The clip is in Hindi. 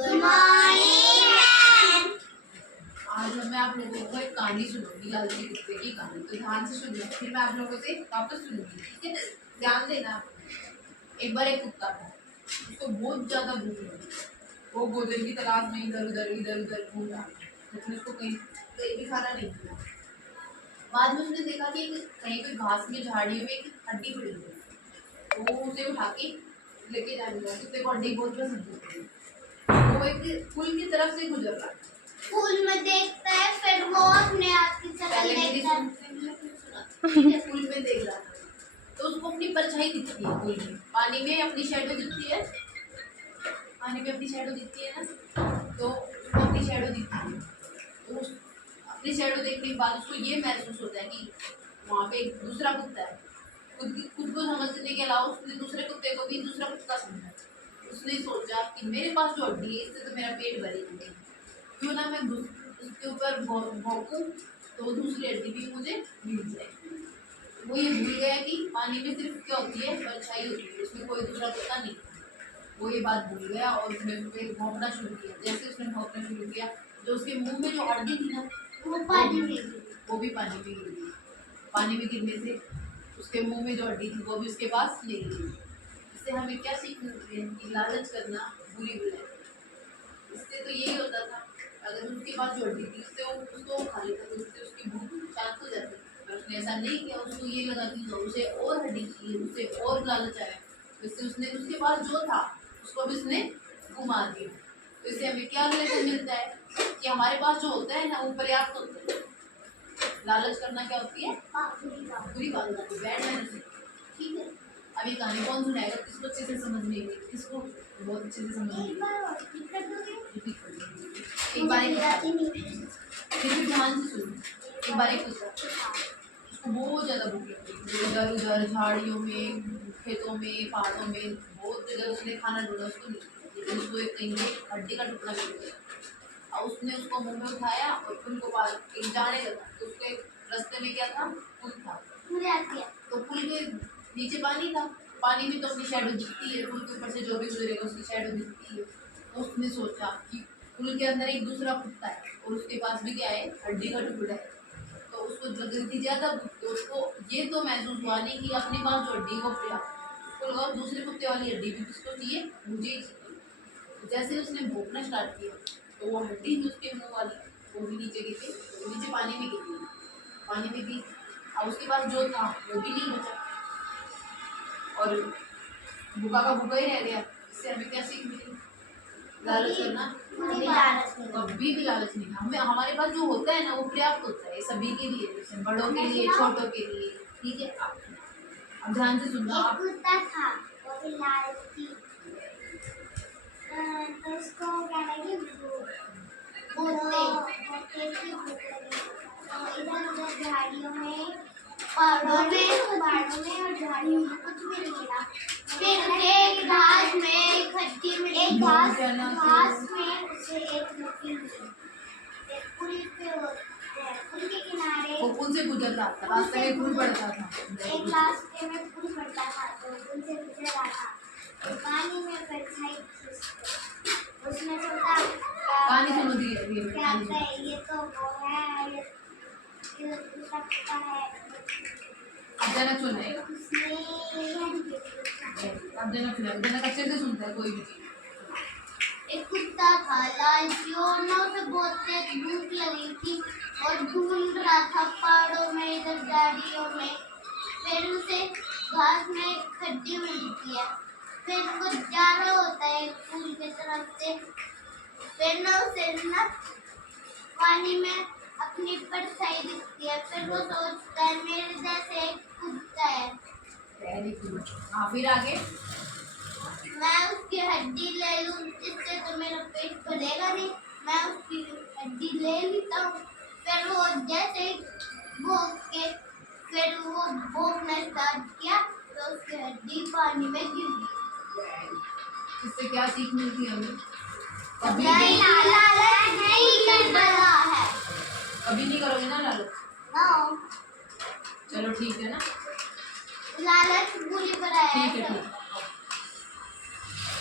आज मैं आप लोगों को एक कहानी सुनाऊंगी, लालची कुत्ते की कहानी। तो ध्यान से सुनिए, फिर मैं आप लोगों से वापस सुनूंगी, ठीक है? ध्यान देना। एक बार एक कुत्ता था, उसको बहुत ज्यादा भूख लगी। वो भोजन की तलाश में इधर उधर घूम रहा, लेकिन उसको कहीं कहीं भी खाना नहीं मिला। बाद में उसने देखा कि कहीं पे घास में, झाड़ियों में एक हड्डी पड़ी हुई है। तो वो उसे उठा के लेके जाने लगा। कुत्ते को हड्डी बहुत पसंद थी। वो एक पुल की तरफ से गुजर रहा, पुल में देखता है, फिर वो अपने आप की शक्ल देखता है। पुल में देख रहा था तो उसको अपनी परछाई दिखती है पुल में। पानी में अपनी शैडो दिखती है, पानी में अपनी शैडो दिखती है ना, तो उसको अपनी शैडो दिखती है। तो अपनी शैडो देखने के बाद उसको ये महसूस होता है कि वहाँ पे एक दूसरा कुत्ता है। खुद को समझने के अलावा उसने दूसरे कुत्ते को भी दूसरा कुत्ता समझा। उसने सोचा कि मेरे पास जो हड्डी है इससे तो मेरा पेट भरेगा, क्यों ना मैं उसके ऊपर भौंकूं तो दूसरी हड्डी भी मुझे मिल जाए। वो ये भूल गया कि पानी में सिर्फ क्या होती है, परछाई होती है, उसमें कोई दूसरा कुत्ता नहीं। वो ये बात भूल गया और उसने भौंकना शुरू किया। जैसे उसने भौंकना शुरू किया, जो उसके मुंह में जो हड्डी थी ना, वो पानी में गिरी। वो भी पानी में गिर गई। पानी में गिरने से उसके मुंह में जो हड्डी थी वो भी उसके पास ले गई। इससे हमें क्या सीख मिलती है कि लालच करना बुरी बुलाई। इससे तो यही होता था, अगर उसके पास जो हड्डी थी उससे उसको खा लेता तो उससे उसकी भूख शांत हो जाती। पर उसने ऐसा नहीं किया। उसको ये लगा कि उसे और हड्डी चाहिए, उसे और लालच आया, तो इससे उसने उसके पास जो था उसको भी उसने घुमा दिया। तो इससे हमें क्या लेसन मिलता है कि हमारे पास जो होता है ना वो पर्याप्त होता है। लालच करना क्या होती है, बुरी बात होती है, बैड मैनर्स। ठीक है, अब ये कहानी कौन सुनाएगा, किसको अच्छे से समझ में आई, किसको बहुत अच्छे से समझ में आई? एक बार फिर ध्यान से सुनो। एक बार एक कुत्ता, उसको बहुत ज़्यादा भूख लगी। इधर उधर झाड़ियों में, खेतों में, पहाड़ों में बहुत जगह उसने खाना ढूंढा, उसको नहीं मिला। लेकिन उसको एक कहीं हड्डी का टुकड़ा मिल गया और उसने उसको मुंह में उठाया और पुल को पार एक जाने लगा। तो उसके रास्ते में क्या था, पुल था। तो पुल के नीचे पानी था। पानी में तो अपनी शैडो दिखती है, पुल के ऊपर से जो भी गुजरेगा उसकी शैडो दिखती है। तो उसने सोचा कि पुल के अंदर एक दूसरा कुत्ता है और उसके पास भी क्या है, हड्डी का टुकड़ा है। तो उसको लग रही थी ज्यादा भूख, तो उसको ये तो महसूस हुआ नहीं कि अपने पास जो हड्डी वो पर्याप्त। उसको लगा दूसरे कुत्ते वाली हड्डी भी किसको चाहिए, मुझे ही चाहिए। जैसे उसने भोंकना स्टार्ट किया तो वो हड्डी थी उसके मुंह वाली, वो भी नीचे गिर गई, नीचे पानी में गिर गई, पानी में गिर। अब उसके पास जो था वो भी नहीं बचा और भूखा का भूखा ही रह गया। इससे हमें क्या सीख मिली, लालच करना कभी भी लालच नहीं। हमें हमारे पास जो होता है ना वो पर्याप्त होता है, सभी के लिए, जैसे बड़ों के लिए, छोटों के लिए। ठीक है, अब ध्यान से सुनना। एक कुत्ता था, वो भी लालची। तो उसको क्या लगी, भूख लगी। तो इधर उधर झाड़ियों में, पहाड़ों में और झाड़ियों में कुछ भी नहीं मिला। फिर एक घास में खट्टी में, एक घास में उसे एक मिट्टी मिली। पुल के किनारे, वो पुल से गुजर रहा था, रास्ते में पुल पड़ता था। एक रास्ते में पुल पड़ता था, तो पुल से गुजर रहा था। तो पानी में परछाई थी उसने सोचा कहानी सुनो दी क्या है, ये तो वो है, ये दूसरा कुत्ता है। अचानक सुन रहे, उसने अचानक सुना, अचानक अच्छे से सुनता है कोई भी चीज। एक कुत्ता था लालची और ना उसे बहुत तेज भूख लगी थी और ढूंढ रहा था पहाड़ों में, इधर झाड़ियों में। फिर उसे घास में एक खड्डी मिलती है, फिर वो जा रहा होता है पुल की तरफ से। फिर ना उसे ना पानी में अपनी परछाई दिखती है। फिर वो सोचता है मेरे जैसे एक कुत्ता है। हाँ, फिर आगे मैं उसकी हड्डी ले लूं, इससे तो मेरा पेट भरेगा नहीं। मैं उसकी हड्डी ले लेता हूँ। फिर वो जैसे वो भोंकना स्टार्ट किया तो उसकी हड्डी पानी में गिर गई। इससे क्या सीख मिलती है हमें, कभी नहीं करना है, कभी नहीं करोगे ना लालच। हाँ, चलो ठीक है ना, लालच बुरी बुराई है। ठीक है, ठीक है।